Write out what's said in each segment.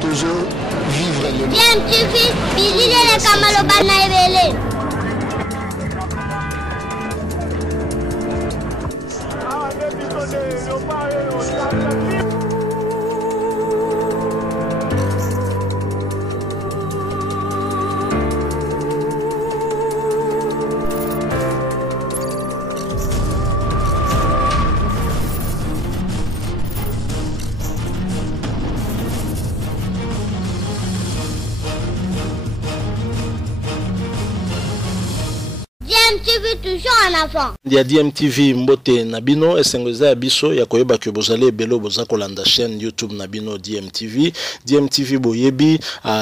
toujours vivre le bien TV bilile le kamalo bana ebele DMTV toujours en avant. Il y a DMTV Mbote Nabino et Sengoza Abiso ya koyeba ke bozale belo boza kolanda chaîne YouTube Nabino DMTV. DMTV boyebi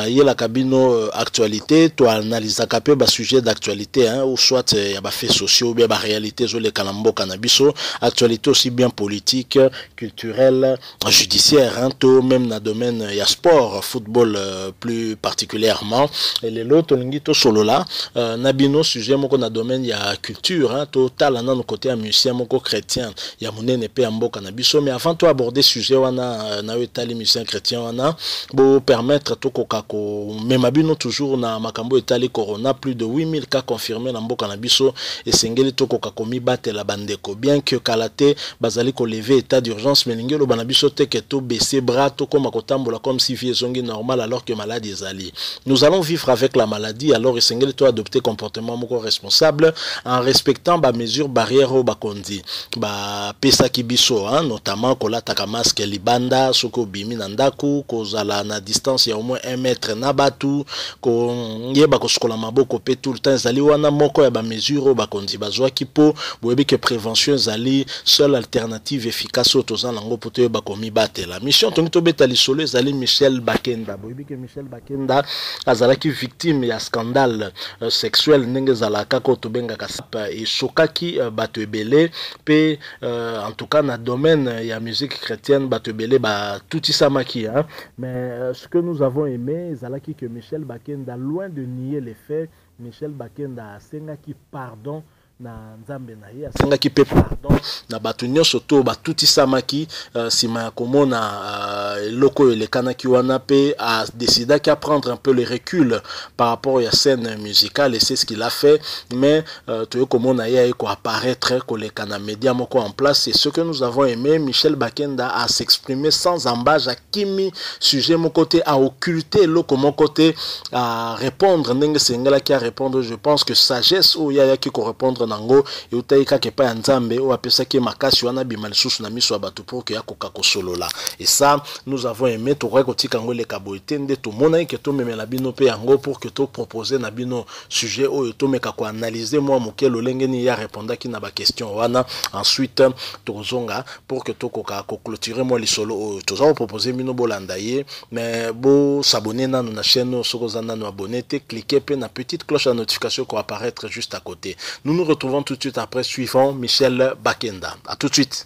yela kabino actualité to analyse kapé ba sujet d'actualité hein ou soit ya ba faits sociaux ou bien ba réalité zo le kalambo kanabiso, actualité aussi bien politique, culturelle, judiciaire hein to même na domaine ya sport, football plus particulièrement et les loto ngito solo là Nabino sujet moko na domaine il y a culture hein total dans côté musicien moko chrétien il y a monene pe mboka na biso mais avant to aborder sujet wana na etali musicien chrétien wana bo permettre to kokako même bino toujours na makambo etali corona plus de 8000 cas confirmés na mboka na biso et sengeli to kokako mi batela bandeko bien que kalate bazali ko lever état d'urgence mais ngelo bana biso te que to baisser bras to comme kotambola comme si vie zongi normal alors que maladie ezali nous allons vivre avec la maladie alors sengeli to adopter comportement moko responsable en respectant ba mesures barrières au bakondi ba pesa kibiso hein notamment kolata masque libanda soko bimi na ndaku kozala na distance ya au moins 1 mètre na batu ko yeba ko skola maboko pe tout le temps zali wana moko ya ba mesures bakondi bazwa kipo boyebi que prévention zali seule alternative efficace autoza lango poto ba komi batela mission tonto betali solo zali Michel Bakenda boyebi que Michel Bakenda azalaki victime ya scandale sexuel ndenge zalaka ko benga kasapa et sokaki bato ebele pe en tout cas na domaine ya musique chrétienne bato ebele ba touti samaki hein mais ce que nous avons aimé zalaki que Michel Bakenda loin de nier les faits Michel Bakenda sengaki pardon na nzambe na ye asengaki pe pardon na bato nyonso to batuti samaki sima ya komona loko elekanaki wana pe a décidé qu'à prendre un peu le recul par rapport à la scène musicale et c'est ce qu'il a fait mais to komona ye ko apparaître ko le kana média moko en place c'est ce que nous avons aimé Michel Bakenda a s'exprimer sans embâche à kimi sujet mon côté à occulter loko mon côté à répondre ndenge sengela qui a répondre je pense que sagesse ou ya qui correspondre nango et utaika ke pa nzambe ou apesa ke makasi wana bima lisusu na miso abatu pour que yakoka ko solo là et ça nous avons aimé to ko tika ngo le kaboité nde to mona ke to memela bino pe yango pour que to proposer na bino sujet o to meka ko analyser moi mokelo lengeni ya répondre ki na ba question wana ensuite to zonga pour que to koka ko clôturer moi li solo to za proposer bino bolanda ye mais bo s'abonner na na chaîne soko za na abonner te cliquer pe na petite cloche à notification qui va apparaître juste à côté. Nous nous retrouvons tout de suite après, suivant Michel Bakenda. À tout de suite.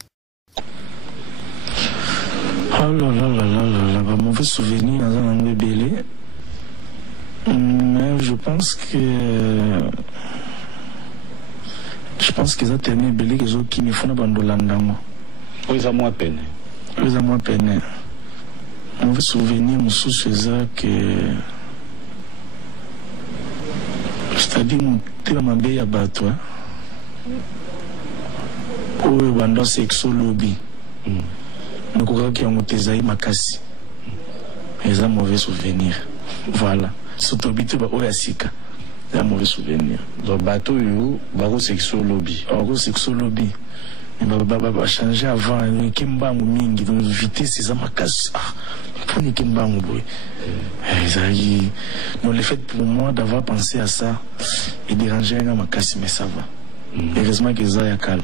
Oh là là là là là là, mauvais souvenir dans un bébé. Mais je pense que ça termine belé que zo qui me font abandolandamo. Oui, ça moins peine. Oui, ça moins peine. Mauvais souvenir, mon souci c'est ça que c'est-à-dire mon tellement ma belle abattu hein. Oyo bando sexo lobby. Nakoka ki yango tezayi makasi. C'est un mauvais souvenir. Voilà. Surtout bito ba oya sika. C'est un mauvais souvenir. Donc bateau yo bako sexo lobby. Bako sexo lobby. Ba changer avant ni kimbangu mingi donc vitesse c'est makasi. Ah. Pour ni kimbangu boy. Non, le fait pour moi d'avoir pensé à ça et déranger un makasi mais ça va. Heureusement que ça y a calme.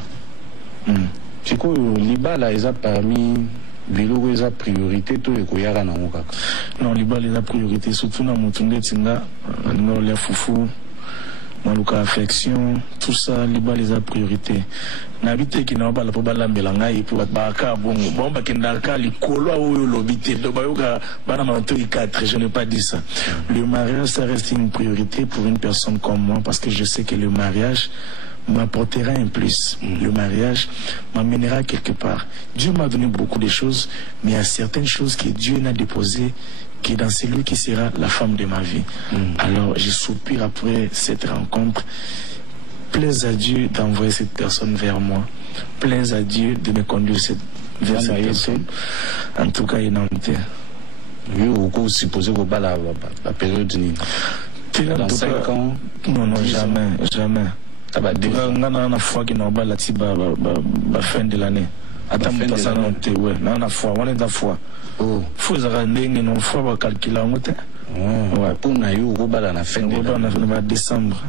C'est quoi l'Ibala ils a parmi biloko eza priorité to ekoyaka nango kaka. Non, l'Ibala eza priorité surtout na mutunde tinga no le fufu na luka affection tout ça l'Ibala eza priorité. Na bité ki na bala po balambela ngai po baka bongo bon bakenda ka likolo oyo lobité do bayoka bana mantori 4 je n'ai pas dit ça. Le mariage ça reste une priorité pour une personne comme moi parce que je sais que le mariage m'apportera un plus. Le mariage m'amènera quelque part. Dieu m'a donné beaucoup de choses, mais il y a certaines choses que Dieu n'a déposées qui est dans celui qui sera la femme de ma vie. Alors je soupire après cette rencontre. Plaise à Dieu d'envoyer cette personne vers moi. Plaise à Dieu de me conduire vers cette personne. En tout cas, il est en terre. Vous supposez que la période dans 5 ans? Non, jamais. La fois qu'il n'a pas la fin de l'année. Attends, pas ça, non, ouais. La fois, on est dans la fois. Il faut que nous fois calculer en route. Pour nous, la fin de l'année. Décembre.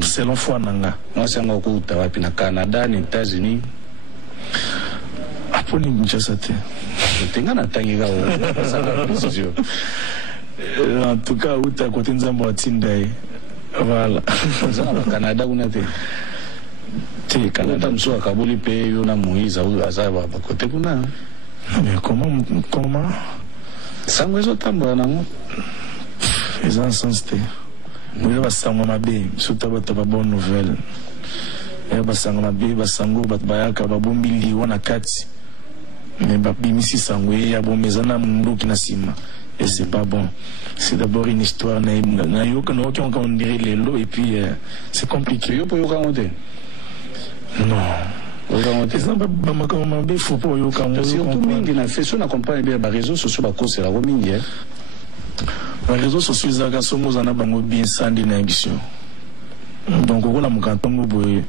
C'est l'en fois, nanga. Moi, c'est un coup, tu vas au Canada, aux États-Unis. Après, nous avons en tout cas, où tu as côté Nzambo Tinday. Voilà. Au Canada, où tu es? Canada, tu as Kabuli Pay, tu as Moïse, tu as Azava, côté Kuna. Mais comment? Ça me résout tambour, non? Ils ont sensé. Nous avons sangé ma bé, surtout avec bonne nouvelle. Nous avons sangé ma bé, basango, batbayaka, babombili, wana kati. Mais babimisi sangwe, ya bon mezana mundu kinasima. Et c'est pas bon. C'est d'abord une histoire, on dirait les lots, et puis c'est compliqué. Yo pour yo kamote? Non. Surtout mingi na fait sur na campagne bien réseaux sociaux ba cause la mingi. Les réseaux sociaux zaka somo zana bango bien sandi na émission. Donc on la mukantongo boye.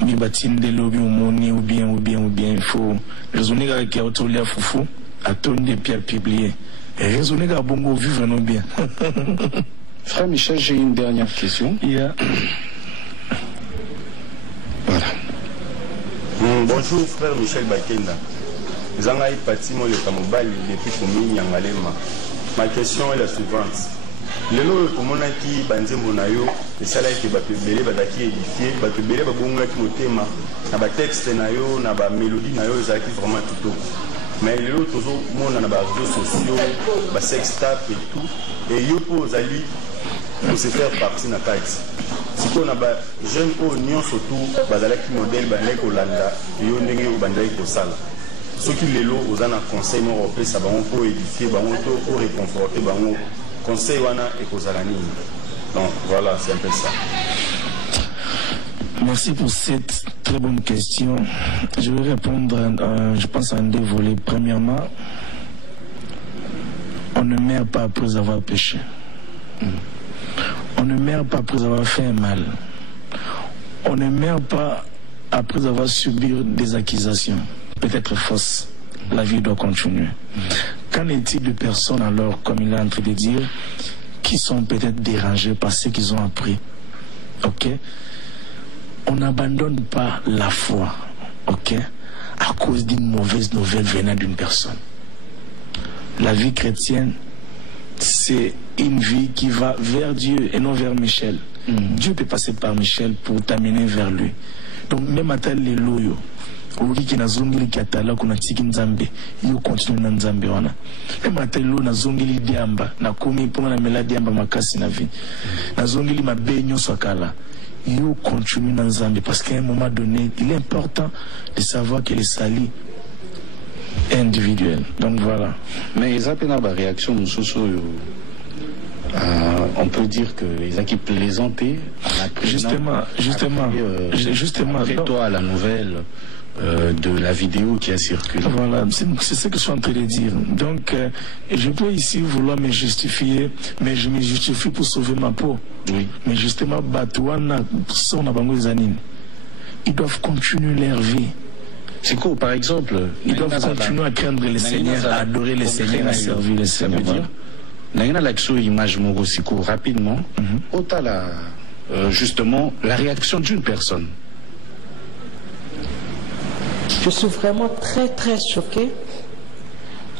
Bi batinde lobi omoni ou bien il faut raisonner avec qui autour de foufou à tourner pierre publier. Et raisonner avec bongo vivre non bien. Frère Michel, j'ai une dernière question. Yeah. Voilà. Bonjour frère Michel Bakenda. Zangai Patimo le Kamobali depuis Koumi Yangalema. Ma question est la suivante. Lelo komonaki banzembo na yo esala ke bato belé badaki édifié bato belé babongaki motema na ba texte na yo na ba mélodie na yo ezaki vraiment tout. Mais lelo tozo mona na ba réseaux sociaux ba sex tape et tout et yo pozali pour se faire partie na kaiti. Si on a ba jeune au union surtout bazalaki modèle banai kolanda yo ndenge o bandai ko sala. Ceux qui lelo ozana conseil mo opé ça ba on pour édifier ba on to réconforter ba on conseil wana et kozalani. Donc voilà, c'est un peu ça. Merci pour cette très bonne question. Je vais répondre, je pense, en 2 volets. Premièrement, on ne meurt pas après avoir péché. On ne meurt pas après avoir fait un mal. On ne meurt pas après avoir subi des accusations, peut-être fausses. La vie doit continuer. Qu'en est-il de personnes alors, comme il est en train de dire, qui sont peut-être dérangées par ce qu'ils ont appris? Ok? On n'abandonne pas la foi, ok? À cause d'une mauvaise nouvelle venant d'une personne. La vie chrétienne, c'est une vie qui va vers Dieu et non vers Michel. Dieu peut passer par Michel pour t'amener vers lui. Donc même à tel les loyaux. Qui na zongili kiatala kuna tiki nzambe yo continue na nzambe wana ema telo na zongili diamba na komi ponga na mela diamba makasi na vie na zongili mabenyo sakala yo continue na nzambe parce qu'à un moment donné il est important de savoir que le salut est individuel. Donc voilà. Mais ils appellent la réaction on peut dire que les équipes plaisantaient justement après toi à la nouvelle de la vidéo qui a circulé. Voilà, c'est ce que je suis en train de dire. Donc, je peux ici vouloir me justifier, mais je me justifie pour sauver ma peau. Oui. Mais justement, ils doivent continuer leur vie. C'est quoi, par exemple? Ils doivent continuer à craindre le Seigneur, à adorer le Seigneur, à servir le Seigneur. Ça veut dire, image rapidement, justement la réaction d'une personne. Je suis vraiment très très choquée.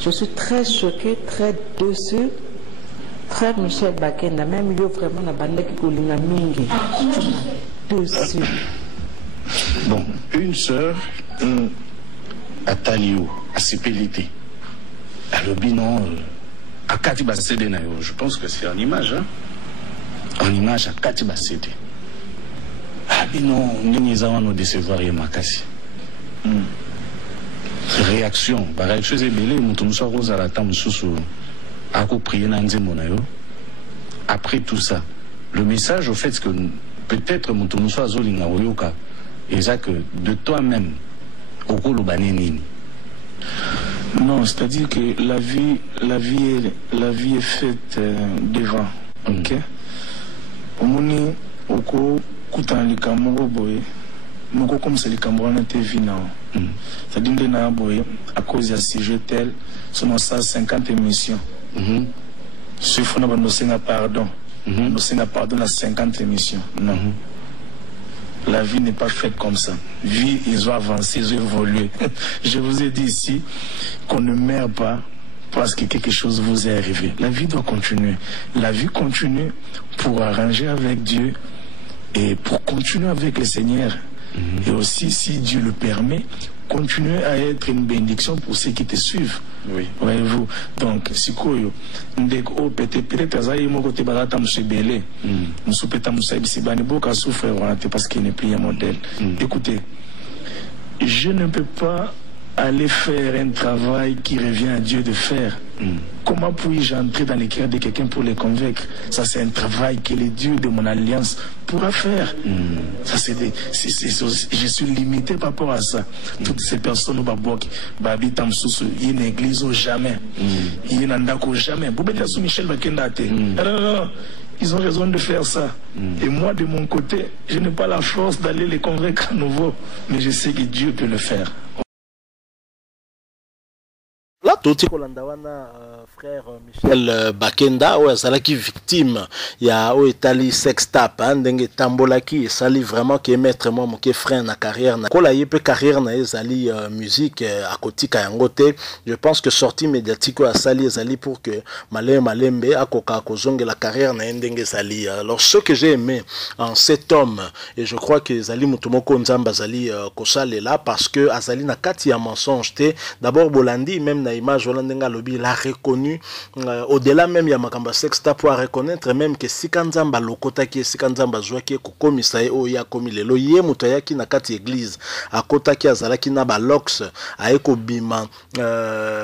Je suis très choquée, très déçue. Frère Michel Bakenda, même lui vraiment na bandaki kolinga mingi. Déçue. Bon, une sœur à Talio, à Sipelité, à Lobinon, à Katiba Sédé, je pense que c'est en image, hein? En image à Katiba Sédé. bino ndenge eza wana décevoir ye makasi. Réaction, ba réaction ebele mutu muso akozala ta mususu akoprier na nzembo na yo. Après tout ça, le message au fait c'est que peut-être mutu muso azolinga oyoka eza que de toi-même okoloba nini. Non, c'est-à-dire que la vie est faite devant. Ok. Omoni oko kutana likambo boye. Moko comme c'est likambo na TV na. C'est-à-dire que na boye à cause de sujet tel sont 150 émissions. Ce faut na bando senga pardon. Nous senga pardon à 50 émissions. Non. La vie n'est pas faite comme ça. Vie, ils ont avancé, ils ont évolué. Je vous ai dit ici qu'on ne meurt pas parce que quelque chose vous est arrivé. La vie doit continuer. La vie continue pour arranger avec Dieu et pour continuer avec le Seigneur. Et aussi, si Dieu le permet, continuer à être une bénédiction pour ceux qui te suivent. Oui. Voyez-vous. Donc, si koyo, peut-être azaï mon côté barata msebele, msupeta msabisibani boka souffre parce qu'il n'est plus un modèle. Écoutez, je ne peux pas aller faire un travail qui revient à Dieu de faire. Comment puis-je entrer dans le cœur de quelqu'un pour les convaincre? Ça, c'est un travail que le Dieu de mon alliance pourra faire. Ça, je suis limité par rapport à ça. Toutes ces personnes, il une église ou jamais. Il n'y en a jamais. Michel Bakenda. Non. Ils ont raison de faire ça. Et moi, de mon côté, je n'ai pas la force d'aller les convaincre à nouveau. Mais je sais que Dieu peut le faire. Là, tout frère Michel Bakenda ou azalaki victime ya o etali sextape ndenge tambolaki esali vraiment que mettre moi mon frein na carrière na kola yepe carrière na ezali musique à kotika yango te. Je pense que sortie médiatique a sali ezali pour que malembe akoka kozonge la carrière na ndenge ezali. Alors ce que j'ai aimé en cet homme, et je crois que ezali mutumoko nzamba azali kosalela parce que azali na kati ya mensonge te. D'abord Bolandi même na image Olandenga Lobi l'a reconnu au-delà même ya makamba sexta pour reconnaître même que sikanzamba lokota ki sikanzamba zwa ki kokomisa e o ya komi lelo ye mutayaki na kati église akota ki azalaki na ba lox aeko bima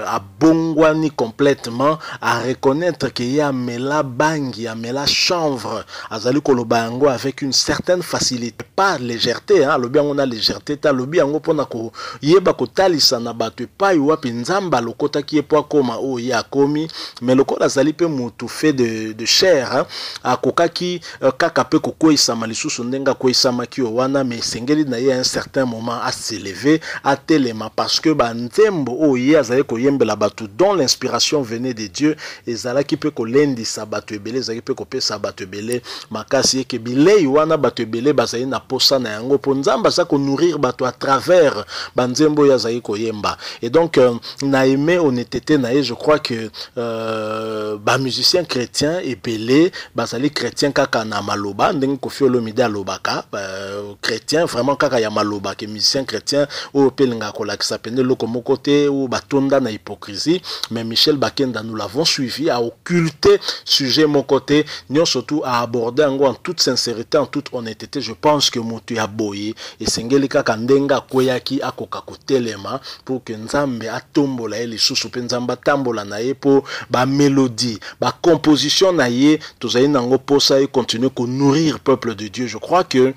abongwani complètement à reconnaître que ya mela bangi ya mela chanvre azali koloba yango avec une certaine facilité, pas légèreté hein lobi yango na légèreté ta lobi yango pona ko yeba ko talisa na bato pa wapi nzamba lokota ki po koma o ya komi mais le kola zali pe mutu fait de chair hein akokaki kaka pe kokoisa malisusu ndenga koisama ki wana mais sengeli na ye à un certain moment à s'élever à telema parce que ba nzembo o ya zali ko yembela batu dont l'inspiration venait de Dieu et zalaki pe ko lendi sabatu ebele zali pe ko pesa batu ebele makasi ke bilei wana batu ebele bazali na posa na yango po nzamba za ko nourrir batu à travers ba nzembo ya zali ko yemba. Et donc na aimé honnêteté na je crois que ba musicien chrétien et belé bazali chrétien kaka na maloba ndenge Koffi Olomide alobaka chrétien vraiment kaka ya maloba que musicien chrétien o pelinga kolakisa pende loko moko te ou batonda na hypocrisie. Mais Michel Bakenda nous l'avons suivi à occulter sujet mon côté non surtout à aborder en toute sincérité en toute honnêteté. Je pense que mutu ya boye et sengeli kaka ndenga koyaki akoka kotelema pour que nzambe atombola ele susu pe nzamba tambola na ye po ba mélodie ba composition na ye tozali nango posa et continuer ko nourrir peuple de Dieu. Je crois que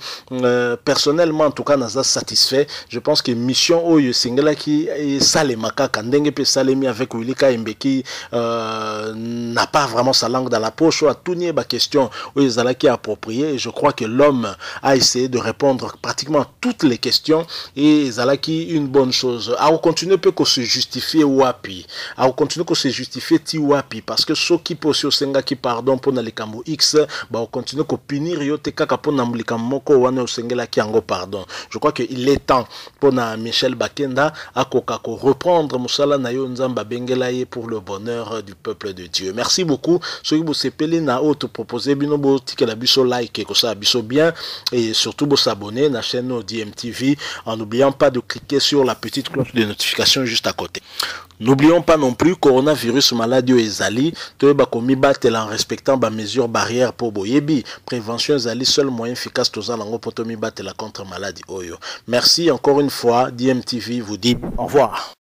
personnellement en tout cas naza satisfait. Je pense que mission oyo singela ki salema kaka ndenge pe salemi avec Wilika Mbeki n'a pas vraiment sa langue dans la poche ou à tourner ba question oyo zalaki approprié. Et je crois que l'homme a essayé de répondre pratiquement toutes les questions et zalaki une bonne chose. A continuer peut que se justifier wapi. A continuer que se justifier ti wapi parce que ceux qui posent senga qui pardon pour na likambo X ba continuer ko punir yo te kaka pour na likambo moko wana osengela ki ango pardon. Je crois que il est temps pour na Michel Bakenda akoka ko reprendre musala na yo nzamba bengela ye pour le bonheur du peuple de Dieu. Merci beaucoup. Soki bo sepeli na autre proposer bino bo tikela biso like ko ça biso bien et surtout bo s'abonner na chaîne DMTV en n'oubliant pas de cliquer sur la petite cloche de notification juste à côté. N'oublions pas non plus coronavirus maladie au ezali toyeba komi batela en respectant ba mesures barrières pour boyebi prévention ezali seul moyen efficace toza lango poto mi batela contre maladie oyo. Merci encore une fois, DMTV vous dit au revoir.